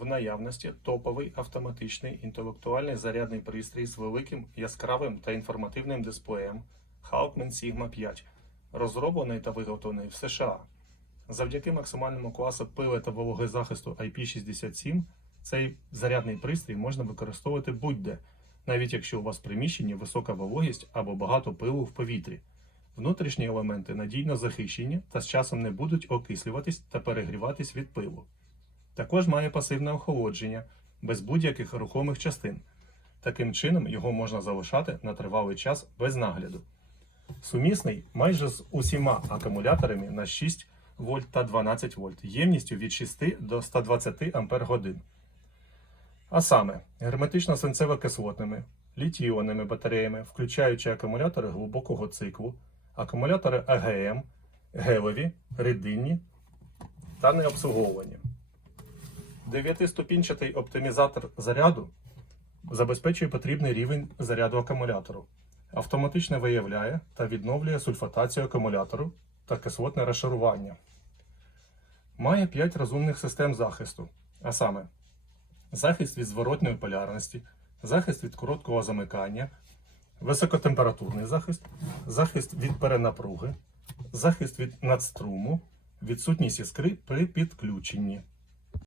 в наявності топовий автоматичний інтелектуальний зарядний пристрій з великим яскравим та інформативним дисплеєм Halkman Sigma 5, розроблений та виготовлений в США. Завдяки максимальному класу пили та вологозахисту IP67 цей зарядний пристрій можна використовувати будь-де, навіть якщо у вас в приміщенні висока вологість або багато пилу в повітрі. Внутрішні елементи надійно захищені та з часом не будуть окислюватись та перегріватись від пилу. Також має пасивне охолодження без будь-яких рухомих частин. Таким чином його можна залишати на тривалий час без нагляду. Сумісний майже з усіма акумуляторами на 6 вольт та 12 вольт, ємністю від 6 до 120 ампер годин. А саме герметично свинцево-кислотними, літій-іонними батареями, включаючи акумулятори глибокого циклу, акумулятори АГМ, гелеві, рідинні та необслуговувані. Дев'ятиступінчатий оптимізатор заряду забезпечує потрібний рівень заряду акумулятору, автоматично виявляє та відновлює сульфатацію акумулятору та кислотне розшарування. Має 5 розумних систем захисту, а саме захист від зворотньої полярності, захист від короткого замикання, високотемпературний захист, захист від перенапруги, захист від надструму, відсутність іскри при підключенні.